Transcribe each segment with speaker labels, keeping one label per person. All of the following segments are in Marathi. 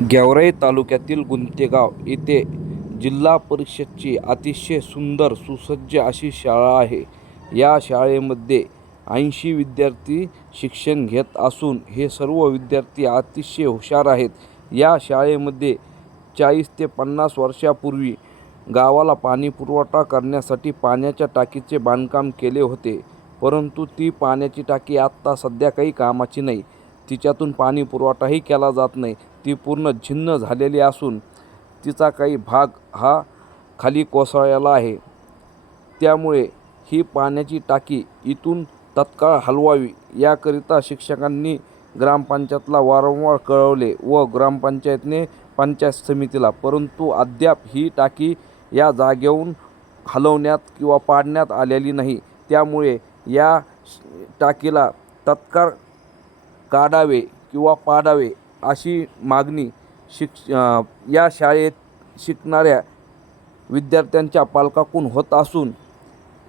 Speaker 1: गेवराई तालुक्यातील गुंतेगाव येथे जिल्हा परिषदची अतिशय सुंदर सुसज्ज अशी शाळा आहे. या शाळेमध्ये ऐंशी विद्यार्थी शिक्षण घेत असून हे सर्व विद्यार्थी अतिशय हुशार आहेत. या शाळेमध्ये चाळीस ते पन्नास वर्षापूर्वी गावाला पाणी पुरवठा करण्यासाठी पाण्याच्या टाकीचे बांधकाम केले होते परंतु ती पाण्याची टाकी आत्ता सध्या काही कामाची नाही. तिच्यातून पाणी पुरवठाही केला जात नाही. ती पूर्ण छिन्न झालेली असून तिचा काही भाग हा खाली कोसळलेला आहे. त्यामुळे ही पाण्याची टाकी इथून तत्काळ हलवावी याकरिता शिक्षकांनी ग्रामपंचायतला वारंवार कळवले व ग्रामपंचायतने पंचायत समितीला परंतु अद्याप ही टाकी या जागेहून हलवण्यात किंवा पाडण्यात आलेली नाही. त्यामुळे या श- टाकीला तत्काळ काढावे किंवा पाडावे अशी मागणी शिक्ष या शाळेत शिकणाऱ्या विद्यार्थ्यांच्या पालकाकडून होत असून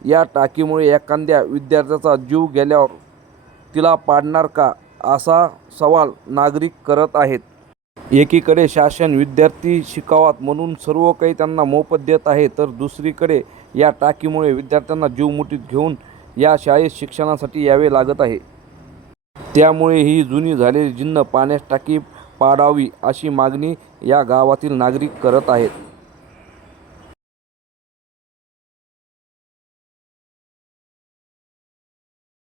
Speaker 1: या टाकीमुळे एखाद्या विद्यार्थ्याचा जीव गेल्यावर तिला पाडणार का असा सवाल नागरिक करत आहेत. एकीकडे शासन विद्यार्थी शिकावात म्हणून सर्व काही त्यांना मोफत देत आहे तर दुसरीकडे या टाकीमुळे विद्यार्थ्यांना जीव मुठीत घेऊन या शाळेत शिक्षणासाठी यावे लागत आहे. त्यामुळे ही जुनी झालेली जिन्न पाण्यास टाकी पाडावी अशी मागणी या गावातील नागरिक करत आहेत.